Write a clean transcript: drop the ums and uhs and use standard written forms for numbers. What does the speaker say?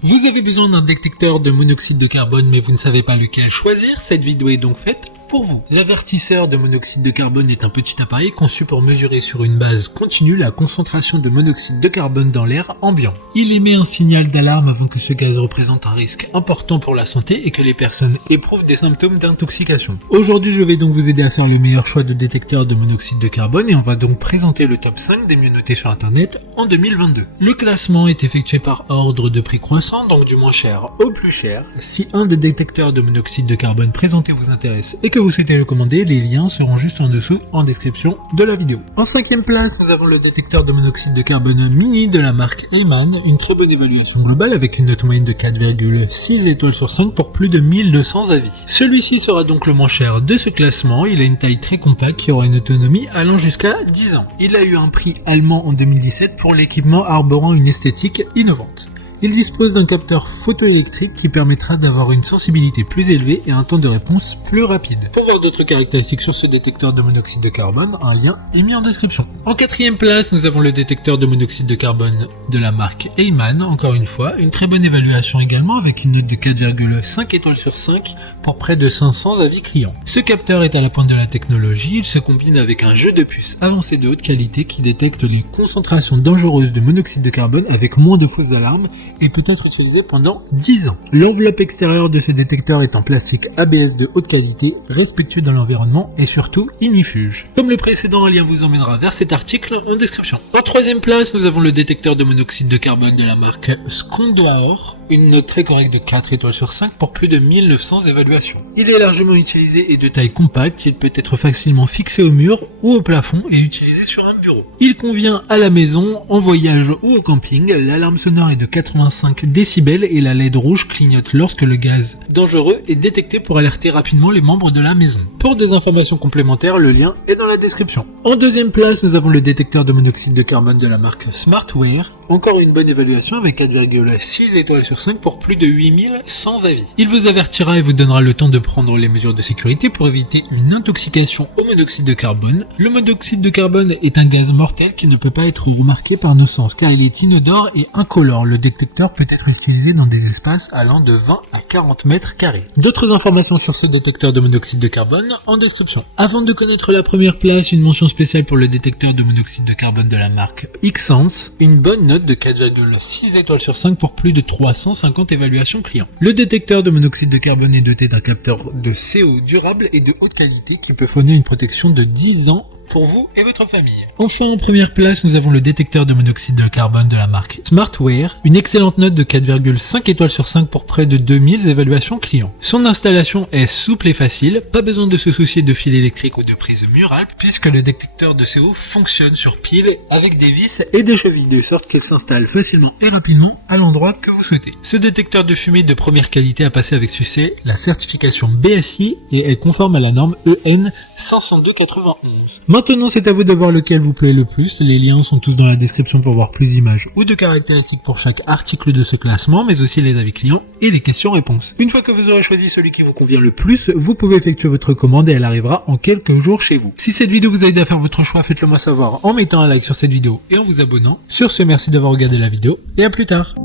Vous avez besoin d'un détecteur de monoxyde de carbone mais vous ne savez pas lequel choisir, cette vidéo est donc faite pour vous. L'avertisseur de monoxyde de carbone est un petit appareil conçu pour mesurer sur une base continue la concentration de monoxyde de carbone dans l'air ambiant. Il émet un signal d'alarme avant que ce gaz représente un risque important pour la santé et que les personnes éprouvent des symptômes d'intoxication. Aujourd'hui, je vais donc vous aider à faire le meilleur choix de détecteur de monoxyde de carbone et on va donc présenter le top 5 des mieux notés sur internet en 2022. Le classement est effectué par ordre de prix croissant, donc du moins cher au plus cher. Si un des détecteurs de monoxyde de carbone présentés vous intéresse et que vous souhaitez le commander, les liens seront juste en dessous en description de la vidéo. En 5e place, nous avons le détecteur de monoxyde de carbone mini de la marque Heyman, une très bonne évaluation globale avec une note moyenne de 4,6 étoiles sur 5 pour plus de 1200 avis. Celui-ci sera donc le moins cher de ce classement, il a une taille très compacte qui aura une autonomie allant jusqu'à 10 ans. Il a eu un prix allemand en 2017 pour l'équipement arborant une esthétique innovante. Il dispose d'un capteur photoélectrique qui permettra d'avoir une sensibilité plus élevée et un temps de réponse plus rapide. Pour voir d'autres caractéristiques sur ce détecteur de monoxyde de carbone, un lien est mis en description. En 4e place, nous avons le détecteur de monoxyde de carbone de la marque Heyman, encore une fois, une très bonne évaluation également avec une note de 4,5 étoiles sur 5 pour près de 500 avis clients. Ce capteur est à la pointe de la technologie, il se combine avec un jeu de puces avancé de haute qualité qui détecte les concentrations dangereuses de monoxyde de carbone avec moins de fausses alarmes et peut être utilisé pendant 10 ans. L'enveloppe extérieure de ce détecteur est en plastique ABS de haute qualité, respectueux dans l'environnement et surtout inifuge. Comme le précédent, un lien vous emmènera vers cet article en description. En 3e place, nous avons le détecteur de monoxyde de carbone de la marque Skondauer, une note très correcte de 4 étoiles sur 5 pour plus de 1900 évaluations. Il est largement utilisé et de taille compacte, il peut être facilement fixé au mur ou au plafond et utilisé sur un bureau. Il convient à la maison, en voyage ou au camping, l'alarme sonore est de 85 décibels et la LED rouge clignote lorsque le gaz dangereux est détecté pour alerter rapidement les membres de la maison. Pour des informations complémentaires, le lien est dans la description. En 2e place, nous avons le détecteur de monoxyde de carbone de la marque Smartware. Encore une bonne évaluation avec 4,6 étoiles sur 5 pour plus de 8100 avis. Il vous avertira et vous donnera le temps de prendre les mesures de sécurité pour éviter une intoxication au monoxyde de carbone. Le monoxyde de carbone est un gaz mortel qui ne peut pas être remarqué par nos sens car il est inodore et incolore. Le détecteur peut être utilisé dans des espaces allant de 20 à 40 mètres carrés. D'autres informations sur ce détecteur de monoxyde de carbone en description. Avant de connaître la première place, une mention spéciale pour le détecteur de monoxyde de carbone de la marque Xsense, une bonne note de 4,6 étoiles sur 5 pour plus de 350 évaluations clients. Le détecteur de monoxyde de carbone est doté d'un capteur de CO durable et de haute qualité qui peut fournir une protection de 10 ans pour vous et votre famille. Enfin, en première place, nous avons le détecteur de monoxyde de carbone de la marque Smartware, une excellente note de 4,5 étoiles sur 5 pour près de 2000 évaluations clients. Son installation est souple et facile, pas besoin de se soucier de fil électrique ou de prise murale, puisque le détecteur de CO fonctionne sur pile avec des vis et des chevilles, de sorte qu'il s'installe facilement et rapidement à l'endroit que vous souhaitez. Ce détecteur de fumée de première qualité a passé avec succès la certification BSI et est conforme à la norme EN 50291. Maintenant, c'est à vous de voir lequel vous plaît le plus. Les liens sont tous dans la description pour voir plus d'images ou de caractéristiques pour chaque article de ce classement, mais aussi les avis clients et les questions-réponses. Une fois que vous aurez choisi celui qui vous convient le plus, vous pouvez effectuer votre commande et elle arrivera en quelques jours chez vous. Si cette vidéo vous a aidé à faire votre choix, faites-le moi savoir en mettant un like sur cette vidéo et en vous abonnant. Sur ce, merci d'avoir regardé la vidéo et à plus tard.